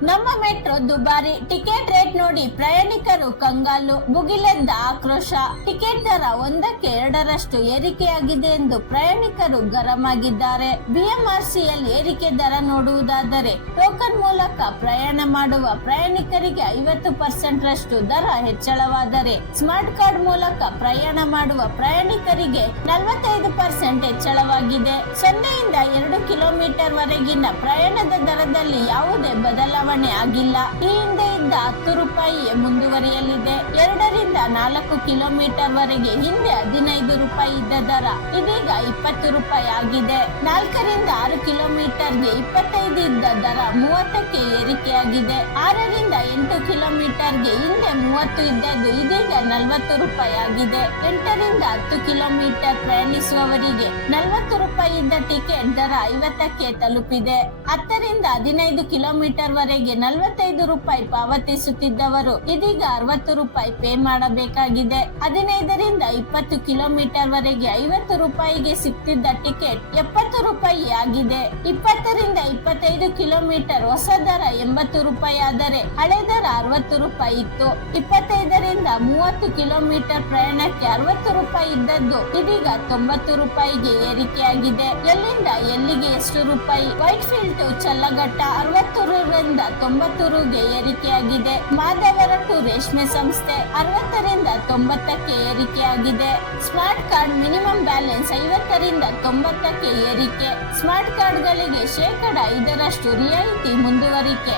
ನಮ್ಮ ಮೆಟ್ರೋ ದುಬಾರಿ ticket rate ನೋಡಿ ಪ್ರಯಾಣಿಕರು ಕಂಗಾಲು ಭುಗಿಲೆದ್ದ ಆಕ್ರೋಶ. ಟಿಕೆಟ್ ದರ ಒಂದಕ್ಕೆ ಎರಡರಷ್ಟು ಏರಿಕೆಯಾಗಿದೆ ಎಂದು ಪ್ರಯಾಣಿಕರು ಗರಂ ಆಗಿದ್ದಾರೆ ಬಿಎಂಆರ್ಸಿಎಲ್ ಏರಿಕೆ ದರ ನೋಡುವುದಾದರೆ ಟೋಕನ್ ಮೂಲಕ ಪ್ರಯಾಣ ಮಾಡುವ ಪ್ರಯಾಣಿಕರಿಗೆ ಐವತ್ತು ಪರ್ಸೆಂಟ್ ರಷ್ಟು ದರ ಹೆಚ್ಚಳವಾದರೆ ಸ್ಮಾರ್ಟ್ ಕಾರ್ಡ್ ಮೂಲಕ ಪ್ರಯಾಣ ಮಾಡುವ ಪ್ರಯಾಣಿಕರಿಗೆ ನಲವತ್ತೈದು ಪರ್ಸೆಂಟ್ ಹೆಚ್ಚಳವಾಗಿದೆ. ಸೊನ್ನೆಯಿಂದ ಎರಡು ಕಿಲೋಮೀಟರ್ ವರೆಗಿನ ಪ್ರಯಾಣದ ದರದಲ್ಲಿ ಯಾವುದೇ ಬದಲಾವಣೆ ಆಗಿಲ್ಲ. ಈ ಹಿಂದೆ ಇದ್ದ ಹತ್ತು ರೂಪಾಯಿ ಮುಂದುವರಿಯಲಿದೆ. ಎರಡರಿಂದ ನಾಲ್ಕು ಕಿಲೋಮೀಟರ್ ವರೆಗೆ ಹಿಂದೆ ಹದಿನೈದು ರೂಪಾಯಿ ಇದ್ದ ದರ. ಇದೀಗ ಇಪ್ಪತ್ತು ರೂಪಾಯಿ ಆಗಿದೆ. ನಾಲ್ಕರಿಂದ ಆರು ಕಿಲೋಮೀಟರ್ಗೆ ಇಪ್ಪತ್ತೈದು ಇದ್ದ ದರ ಮೂವತ್ತಕ್ಕೆ ಏರಿಕೆಯಾಗಿದೆ. ಆರರಿಂದ ಎಂಟು ಕಿಲೋಮೀಟರ್ಗೆ ಹಿಂದೆ ಮೂವತ್ತು ಇದ್ದದ್ದು ಇದೀಗ ನಲವತ್ತು ರೂಪಾಯಿ ಆಗಿದೆ. ಎಂಟರಿಂದ ಹತ್ತು ಕಿಲೋಮೀಟರ್ ಪ್ರಯಾಣಿಸುವವರಿಗೆ ನಲವತ್ತು ರೂಪಾಯಿ ಇದ್ದ ಟಿಕೆಟ್ ದರ ಐವತ್ತಕ್ಕೆ ತಲುಪಿದೆ. ಹತ್ತರಿಂದ ಹದಿನೈದು ಕಿಲೋಮೀಟರ್ ವರೆಗೆ ನಲವತ್ತೈದು ರೂಪಾಯಿ ಪಾವತಿಸುತ್ತಿದ್ದವರು. ಇದೀಗ ಅರವತ್ತು ರೂಪಾಯಿ ಪೇ ಮಾಡಬೇಕಾಗಿದೆ. ಹದಿನೈದರಿಂದ ಇಪ್ಪತ್ತು ಕಿಲೋಮೀಟರ್ ವರೆಗೆ ಐವತ್ತು ರೂಪಾಯಿಗೆ ಸಿಗ್ತಿದ್ದ ಟಿಕೆಟ್ ಎಪ್ಪತ್ತು ರೂಪಾಯಿ ಆಗಿದೆ. ಇಪ್ಪತ್ತರಿಂದ ಇಪ್ಪತ್ತೈದು ಕಿಲೋಮೀಟರ್ ಹೊಸ ದರ ಎಂಬತ್ತು ರೂಪಾಯಿ ಆದರೆ ಹಳೆ ದರ ಅರವತ್ತು ರೂಪಾಯಿ ಇತ್ತು. ಇಪ್ಪತ್ತೈದರಿಂದ ಮೂವತ್ತು ಕಿಲೋಮೀಟರ್ ಪ್ರಯಾಣಕ್ಕೆ ಅರವತ್ತು ರೂಪಾಯಿ ಇದ್ದದ್ದು ಇದೀಗ ತೊಂಬತ್ತು ರೂಪಾಯಿಗೆ ಏರಿಕೆಯಾಗಿದೆ. ಎಲ್ಲಿಂದ ಎಲ್ಲಿಗೆ ಎಷ್ಟು ರೂಪಾಯಿ? ವೈಟ್ ಫೀಲ್ಡ್ ಟು ಅರವತ್ತು ಅರವತ್ತರಿಂದ ತೊಂಬತ್ತು ರುಗೆ ಏರಿಕೆಯಾಗಿದೆ ಮಾದವರ ಟು ರೇಷ್ಮೆ ಸಂಸ್ಥೆ ಅರವತ್ತರಿಂದ ತೊಂಬತ್ತಕ್ಕೆ ಏರಿಕೆಯಾಗಿದೆ. ಸ್ಮಾರ್ಟ್ ಕಾರ್ಡ್ ಮಿನಿಮಮ್ ಬ್ಯಾಲೆನ್ಸ್ ಐವತ್ತರಿಂದ ತೊಂಬತ್ತಕ್ಕೆ ಏರಿಕೆ. ಸ್ಮಾರ್ಟ್ ಕಾರ್ಡ್ಗಳಿಗೆ ಶೇಕಡ ಐದರಷ್ಟು ರಿಯಾಯಿತಿ ಮುಂದುವರಿಕೆ.